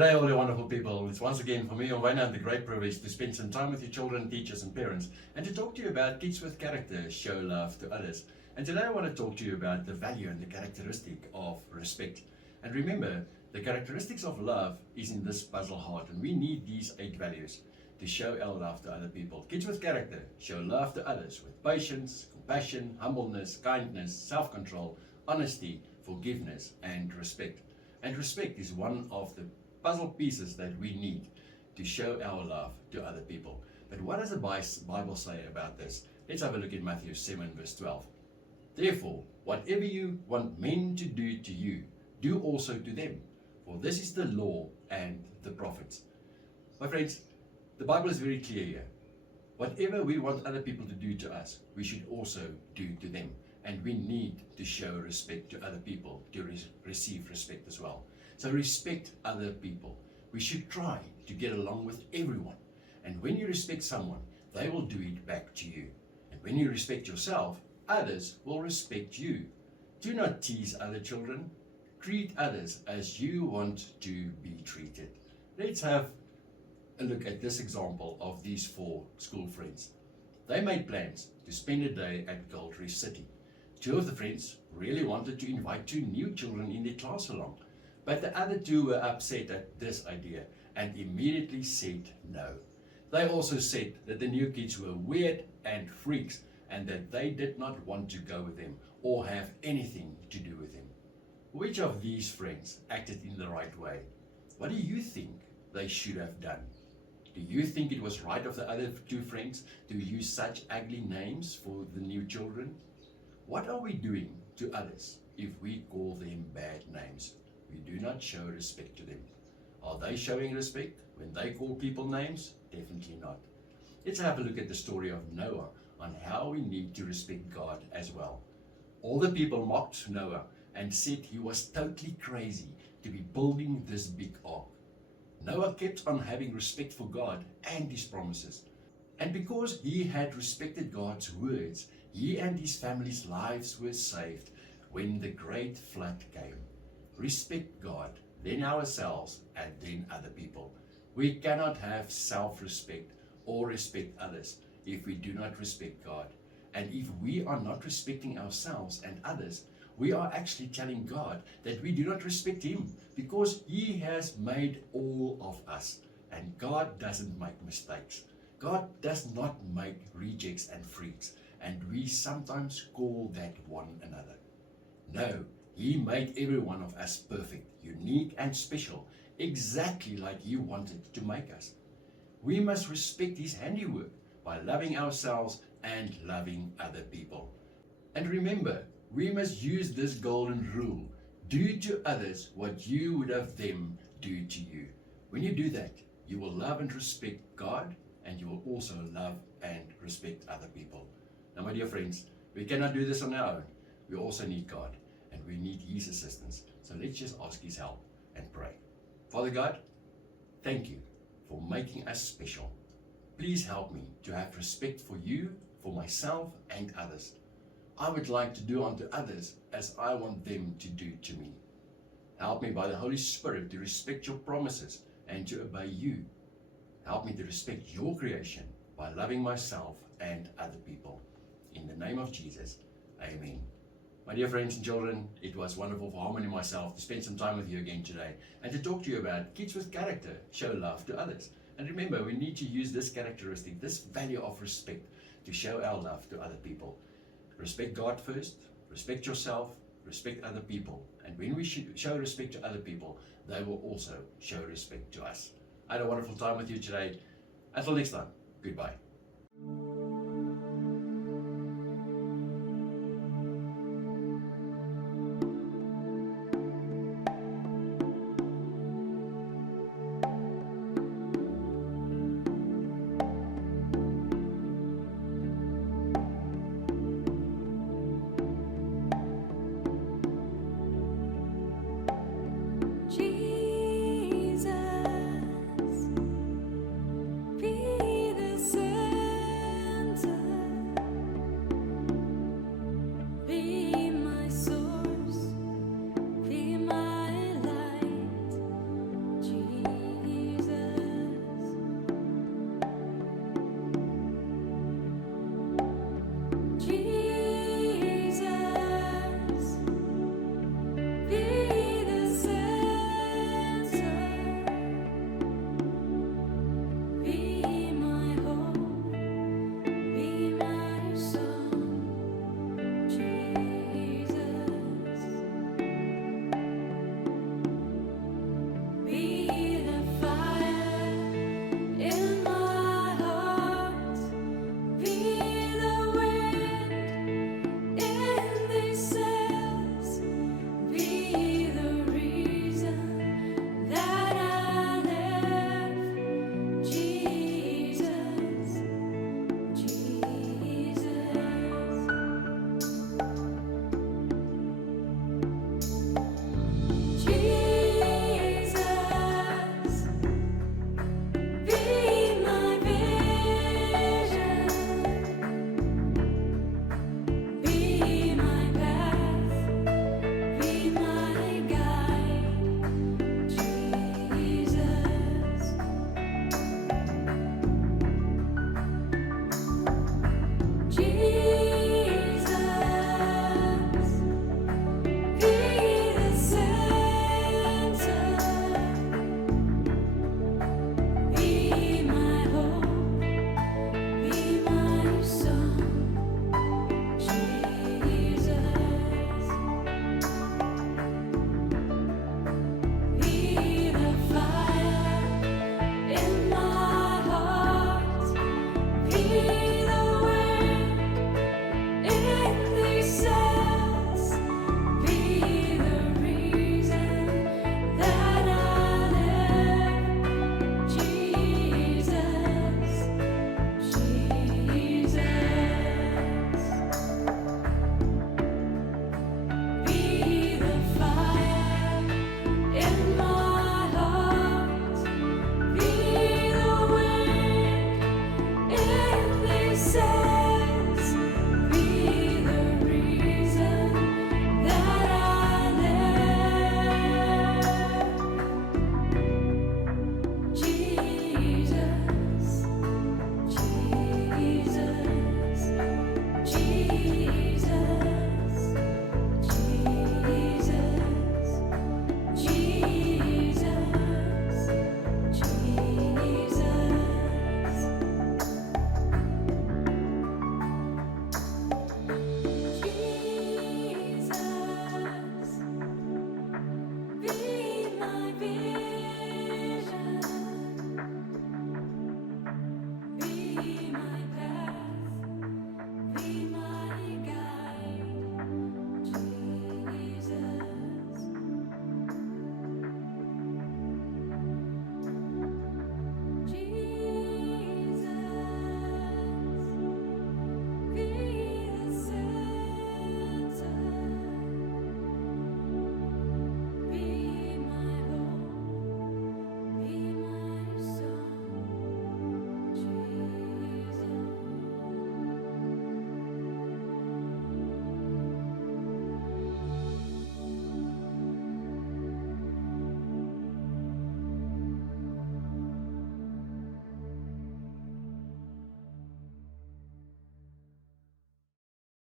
Good day, all you wonderful people. It's once again for me, Onwaina, the great privilege to spend some time with your children, teachers, and parents, and to talk to you about kids with character, show love to others. And today I want to talk to you about the value and the characteristic of respect. And remember, the characteristics of love is in this puzzle heart, and we need these 8 values to show our love to other people. Kids with character show love to others with patience, compassion, humbleness, kindness, self-control, honesty, forgiveness, and respect. And respect is one of the puzzle pieces that we need to show our love to other people. But what does the Bible say about this? Let's have a look at Matthew 7 verse 12. Therefore, whatever you want men to do to you, do also to them. For this is the law and the prophets. My friends, the Bible is very clear here. Whatever we want other people to do to us, we should also do to them. And we need to show respect to other people to receive respect as well. So respect other people. We should try to get along with everyone. And when you respect someone, they will do it back to you. And when you respect yourself, others will respect you. Do not tease other children. Treat others as you want to be treated. Let's have a look at this example of these 4 school friends. They made plans to spend a day at Gold Reef City. 2 of the friends really wanted to invite 2 new children in their class along. But the other 2 were upset at this idea and immediately said no. They also said that the new kids were weird and freaks and that they did not want to go with them or have anything to do with them. Which of these friends acted in the right way? What do you think they should have done? Do you think it was right of the other 2 friends to use such ugly names for the new children? What are we doing to others if we call them bad names? We do not show respect to them. Are they showing respect when they call people names? Definitely not. Let's have a look at the story of Noah on how we need to respect God as well. All the people mocked Noah and said he was totally crazy to be building this big ark. Noah kept on having respect for God and his promises. And because he had respected God's words, he and his family's lives were saved when the great flood came. Respect God, then ourselves, and then other people. We cannot have self-respect or respect others if we do not respect God. And if we are not respecting ourselves and others, we are actually telling God that we do not respect Him because He has made all of us. And God doesn't make mistakes. God does not make rejects and freaks. And we sometimes call that one another. No. He made every one of us perfect, unique and special, exactly like He wanted to make us. We must respect His handiwork by loving ourselves and loving other people. And remember, we must use this golden rule. Do to others what you would have them do to you. When you do that, you will love and respect God, and you will also love and respect other people. Now, my dear friends, we cannot do this on our own. We also need God. And we need His assistance. So let's just ask His help and pray. Father God, thank you for making us special. Please help me to have respect for you, for myself, and others. I would like to do unto others as I want them to do to me. Help me by the Holy Spirit to respect your promises and to obey you. Help me to respect your creation by loving myself and other people. In the name of Jesus, amen. My dear friends and children, it was wonderful for Harmony and myself to spend some time with you again today and to talk to you about kids with character show love to others. And remember, we need to use this characteristic, this value of respect, to show our love to other people. Respect God first, respect yourself, respect other people. And when we show respect to other people, they will also show respect to us. I had a wonderful time with you today. Until next time, goodbye.